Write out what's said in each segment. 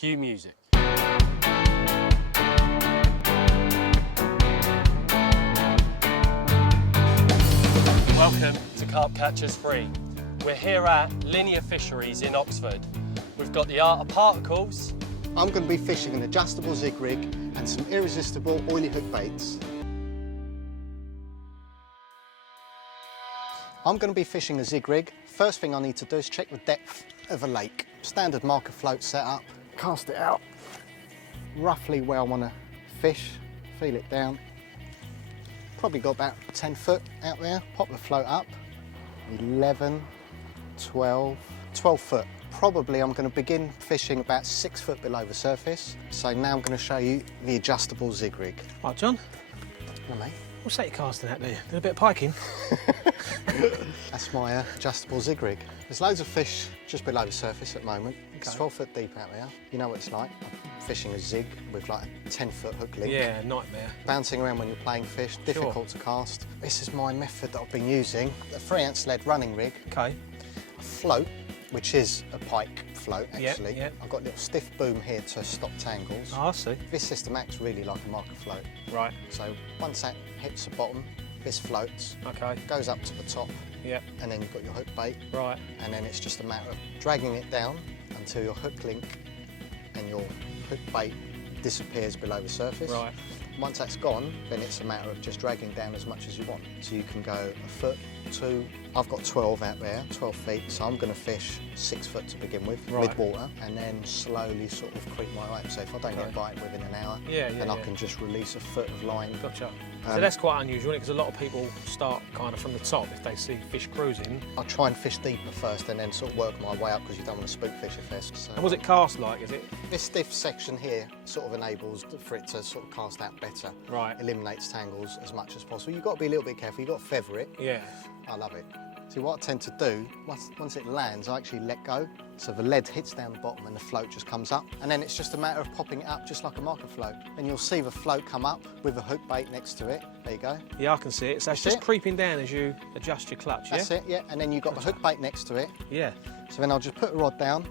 Cue music. Welcome to Carp Catchers Free. We're here at Linear Fisheries in Oxford. We've got the Art of Particles. I'm going to be fishing an adjustable zig rig and some irresistible oily hook baits. I'm going to be fishing a zig rig. First thing I need to do is check the depth of a lake. Standard marker float set up, cast it out roughly where I want to fish, feel it down. Probably got about 10 foot out there. Pop the float up, 11, 12 foot. Probably I'm going to begin fishing about 6 foot below the surface. So now I'm going to show you the adjustable zig rig. Right, John, Well, mate, what's that you're casting out there? Doing a bit of piking? that's my adjustable zig rig. There's loads of fish just below the surface at the moment. It's 12 foot deep out there. You know what it's like, fishing a zig with like a 10 foot hook link. Yeah, nightmare. Bouncing around when you're playing fish, difficult to cast. This is my method that I've been using. A 3-ounce lead running rig, Okay. a float, which is a pike float actually. yeah. I've got a little stiff boom here to stop tangles. Oh, I see. This system acts really like a marker float. Right. So once that hits the bottom, this floats, Okay. goes up to the top, Yep. and then you've got your hook bait, Right. and then it's just a matter of dragging it down until your hook link and your hook bait disappears below the surface. Right. Once that's gone, then it's a matter of just dragging down as much as you want. So you can go a foot, 2. I've got 12 out there, 12 feet, so I'm going to fish 6 foot to begin with, Right. mid-water, and then slowly sort of creep my way up. So if I don't get a bite within an hour, Yeah, then I yeah. can just release a foot of line. Gotcha. So that's quite unusual, because a lot of people start kind of from the top if they see fish cruising. I try and fish deeper first and then sort of work my way up because you don't want to spook fish a fish. So And was it cast like, is it? this stiff section here sort of enables for it to sort of cast out better. Right. Eliminates tangles as much as possible. You've got to be a little bit careful. You've got to feather it. Yeah. I love it. See, what I tend to do, once it lands, I actually let go. So the lead hits down the bottom and the float just comes up. And then it's just a matter of popping it up just like a marker float. And you'll see the float come up with a hook bait next to it. There you go. Yeah, I can see it. So it's see just it? creeping down as you adjust your clutch, yeah? That's it, yeah. And then you've got the hook bait next to it. Yeah. So then I'll just put the rod down.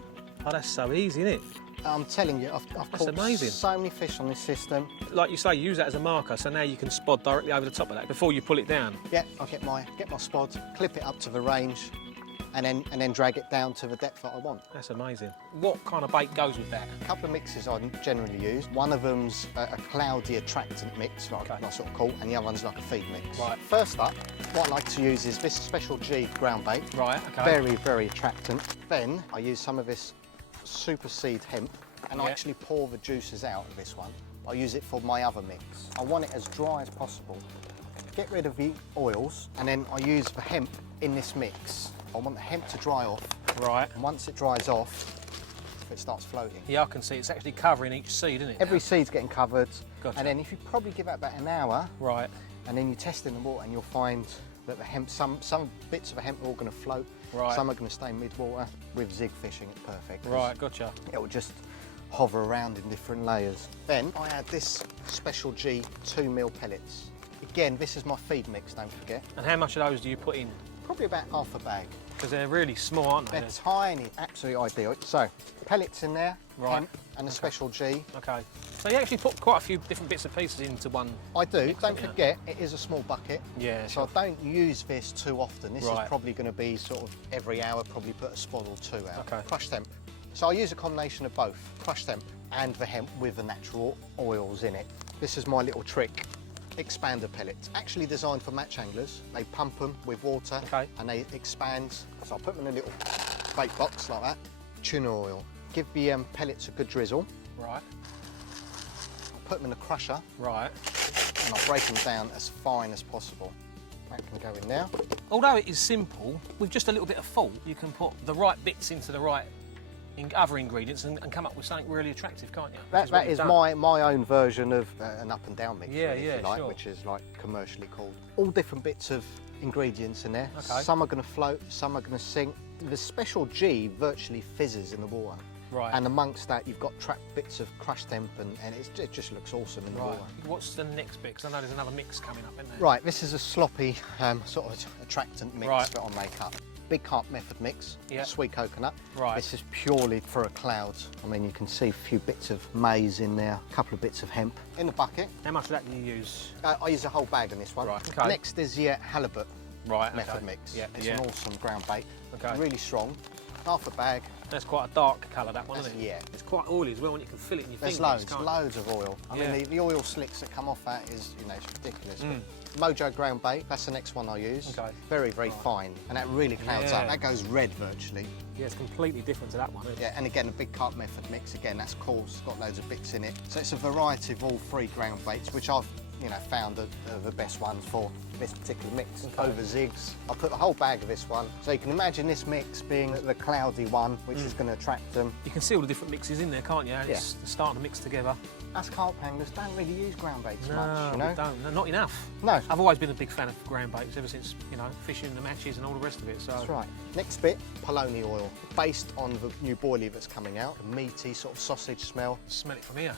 Oh, that's so easy, isn't it? I'm telling you, I've caught amazing. so many fish on this system. Like you say, use that as a marker, so now you can spod directly over the top of that before you pull it down. Yeah, I'll get my spod, clip it up to the range, and then drag it down to the depth that I want. That's amazing. What kind of bait goes with that? A couple of mixes I generally use. One of them's a cloudy attractant mix, like Okay. I sort of call, and the other one's like a feed mix. Right. First up, what I like to use is this Special G ground bait. Right, okay. Very, very attractant. Then I use some of this Super Seed hemp, and I Yeah. actually pour the juices out of this one. I use it for my other mix. I want it as dry as possible. Get rid of the oils, and then I use the hemp in this mix. I want the hemp to dry off, Right. and once it dries off, it starts floating. Yeah, I can see it's actually covering each seed, isn't it? Every now? seed's getting covered, Gotcha. and then if you probably give it about an hour, Right. and then you test in the water, and you'll find that the hemp, some bits of the hemp are all going to float, Right. some are going to stay mid-water. With zig fishing, it's perfect. 'cause Right, gotcha. it will just hover around in different layers. Then I add this Special G 2mm pellets. Again, this is my feed mix, don't forget. And how much of those do you put in? Probably about half a bag. Because they're really small, aren't they? They're tiny, absolutely ideal. So, pellets in there, Right. hemp, and a Special G. Okay. So you actually put quite a few different bits and pieces into one. I do, Mix, don't don't you? forget, it is a small bucket. Yeah, So sure. I don't use this too often. This Right. is probably going to be sort of every hour, probably put a spot or two out. Okay. Crushed hemp. So I use a combination of both, crushed hemp and the hemp with the natural oils in it. This is my little trick. Expander pellets, actually designed for match anglers. They pump them with water Okay. and they expand. So I'll put them in a little bait box like that. Tuna oil. Give the pellets a good drizzle. Right. I'll put them in a crusher Right. and I'll break them down as fine as possible. That can go in there. Although it is simple, with just a little bit of thought, you can put the right bits into the right other ingredients and come up with something really attractive, can't you? Which That what you've is done. my own version of an up and down mix, Yeah, really, yeah, if you like, sure. which is like commercially called. All different bits of ingredients in there. Okay. Some are going to float, some are going to sink. The Special G virtually fizzes in the water. Right. And amongst that, you've got trapped bits of crushed hemp, and it just looks awesome in the Right. water. What's the next bit? Because I know there's another mix coming up, isn't there? Right, this is a sloppy sort of attractant mix Right. that I'll make up. Big Carp Method Mix, Yeah. sweet coconut. Right. This is purely for a cloud. I mean, you can see a few bits of maize in there, a couple of bits of hemp. In the bucket, How much of that do you use? I use a whole bag in this one. Right, okay. Next is the halibut Right, method okay. mix. Yeah, It's yeah. an awesome ground bait. Okay. Really strong. Half a bag. That's quite a dark colour, that one, That's- isn't it? yeah. It's quite oily as well, and you can feel it in your There's fingers. loads of oil. I Yeah. mean, the oil slicks that come off that is, you know, it's ridiculous. Mm. Mojo ground bait, that's the next one I use. Okay. Very, very fine, and that really clouds Yeah. up. That goes red virtually. Yeah, it's completely different to that one, isn't it? Yeah, and again, a Big Carp Method Mix, again, that's coarse, it's got loads of bits in it. So it's a variety of all three ground baits, which I've, you know, found are the best ones for this particular mix. Okay. Over zigs, I put the whole bag of this one. So you can imagine this mix being the cloudy one, which is going to attract them. You can see all the different mixes in there, can't you? And it's starting to mix together. Us carp anglers don't really use ground baits No, much, you know? we don't. No, not enough. No. I've always been a big fan of ground baits ever since, you know, fishing the matches and all the rest of it. So That's right. Next bit, polony oil, based on the new boilie that's coming out. A meaty sort of sausage smell. smell it from here.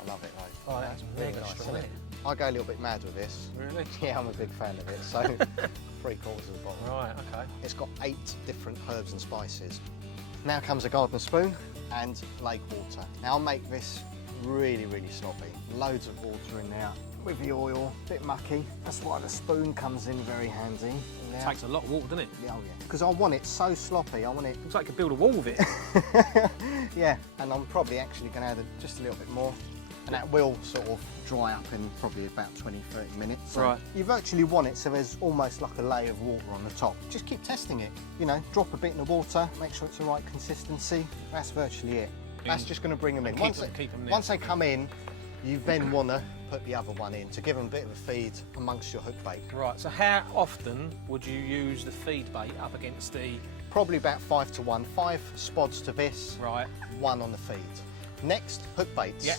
I love it, though. Oh, that's really mega nice, strong, isn't it? isn't I go a little bit mad with this. Really? Yeah, I'm a big fan of it. So 3/4 of the bottle. Right. Okay. It's got 8 different herbs and spices. Now comes a garden spoon and lake water. Now I'll make this really, really sloppy. Loads of water in there with the oil, a bit mucky. That's why the spoon comes in very handy. It takes a lot of water, doesn't it? Yeah, oh yeah. Because I want it so sloppy. I want it. Looks like you could build a wall with it. Yeah, and I'm probably actually going to add just a little bit more. And that will sort of dry up in probably about 20, 30 minutes. So Right. you virtually want it so there's almost like a layer of water on the top. Just keep testing it. You know, drop a bit in the water, make sure it's the right consistency. That's virtually it. That's just going to bring them in. and keep them there. Once they come in, you then want to put the other one in to give them a bit of a feed amongst your hook bait. Right. So how often would you use the feed bait up against the? Probably about 5 to 1. 5 spods to this, Right. 1 on the feed. Next, hook baits. Yeah.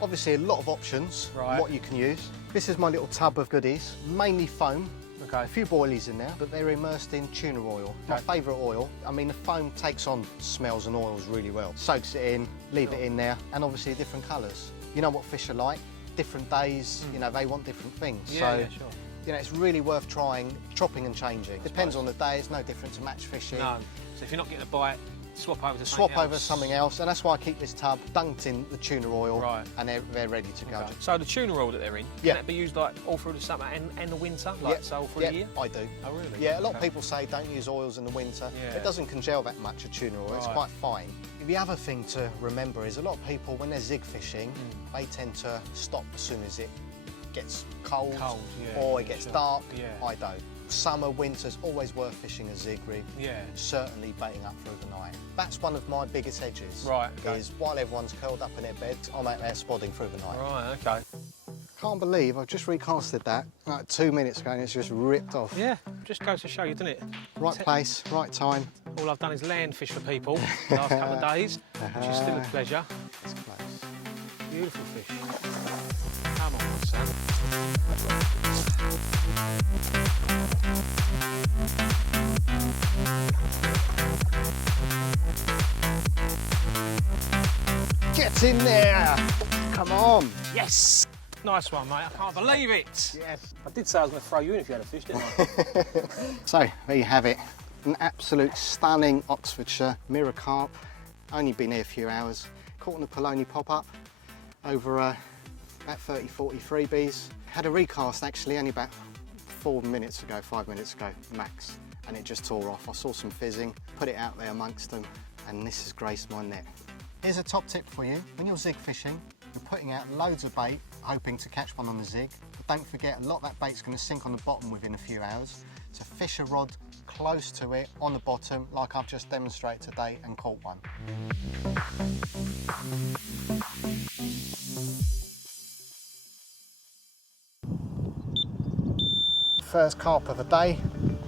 Obviously a lot of options on Right. what you can use. This is my little tub of goodies, mainly foam. Okay. A few boilies in there, but they're immersed in tuna oil. My Okay. favourite oil. I mean, the foam takes on smells and oils really well. Soaks it in, leave it in there, and obviously different colours. You know what fish are like, different days, you know, they want different things. Yeah, so, yeah, sure. you know, it's really worth trying, chopping and changing. Depends on the day, it's no different to match fishing. No. So if you're not getting a bite, swap over to Swap something over else. something else, and that's why I keep this tub dunked in the tuna oil, Right. and they're ready to go. Okay. So the tuna oil that they're in, Yeah. can that be used like all through the summer and the winter, like so all through the year? I do. Oh really? Yeah, a lot of Okay. people say don't use oils in the winter. Yeah. It doesn't congel that much, a tuna oil. It's Right. quite fine. The other thing to remember is a lot of people, when they're zig fishing, they tend to stop as soon as it gets cold, Cold, yeah, or it yeah, gets sure. dark. Yeah. I don't. Summer, winter's always worth fishing a zig rig. Yeah. Certainly baiting up through the night. That's one of my biggest edges. Right, okay. Is while everyone's curled up in their beds, I'm out there spodding through the night. Right. Okay. Can't believe I've just recasted that like 2 minutes ago and it's just ripped off. Yeah. Just goes to show you, doesn't it? Right place, right time. All I've done is land fish for people the last couple of days, which is still a pleasure. It's close. Beautiful fish. Come on, Sam. Get in there! Come on! Yes! Nice one, mate. I can't believe it. Yes. I did say I was going to throw you in if you had a fish, didn't I? So, there you have it. An absolute stunning Oxfordshire mirror carp. Only been here a few hours. Caught on a Polony pop-up over about 30, 40 freebies. Had a recast actually only about 5 minutes ago, max. And it just tore off. I saw some fizzing, put it out there amongst them, and this has graced my net. Here's a top tip for you. When you're zig fishing, you're putting out loads of bait, hoping to catch one on the zig. But don't forget, a lot of that bait's going to sink on the bottom within a few hours. So fish a rod close to it on the bottom, like I've just demonstrated today, and caught one. First carp of the day,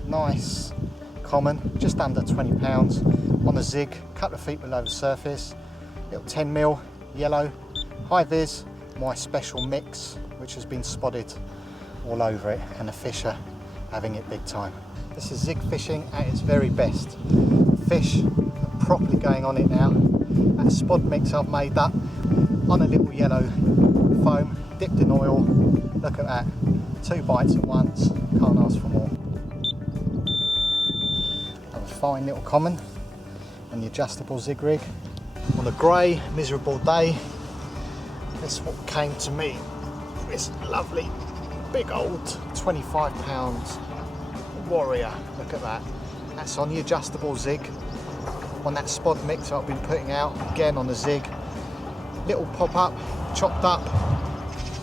nice, common, just under 20 pounds on a zig, couple of feet below the surface, little 10mm yellow, high vis, my special mix, which has been spotted all over it, and the fish are having it big time. This is zig fishing at its very best. Fish are properly going on it now. That spod mix I've made up on a little yellow foam, dipped in oil. Look at that, 2 bites at once, can't ask for more. fine little common on the adjustable zig rig. On a grey, miserable day, this is what came to me. This lovely, big old 25 pounds Warrior. Look at that. That's on the adjustable zig. On that spod mixer I've been putting out, again on the zig. Little pop-up, chopped up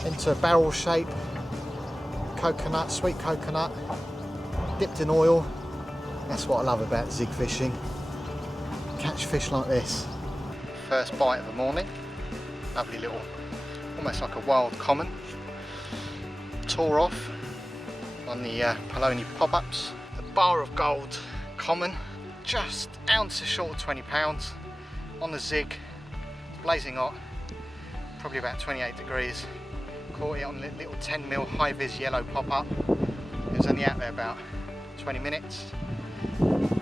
into a barrel shape. Coconut, sweet coconut, dipped in oil. That's what I love about zig fishing. Catch fish like this. First bite of the morning. Lovely little, almost like a wild common. Tore off on the Poloni pop-ups. The bar of gold common, just ounces short of 20 pounds. On the zig, blazing hot, probably about 28 degrees. Caught it on a little 10mm high-vis yellow pop-up. It was only out there about 20 minutes.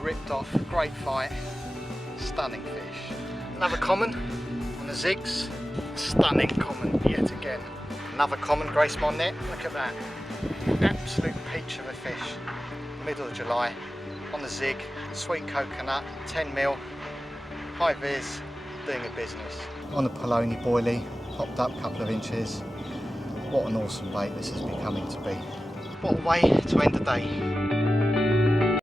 Ripped off, great fight, stunning fish. Another common on the zigs, stunning common yet again. Another common graced my net, look at that. Absolute peach of a fish. Middle of July, on the zig, sweet coconut, 10mm, high-vis, doing a business. On the Poloni boilie, popped up a couple of inches. What an awesome bait this is becoming to be. What a way to end the day.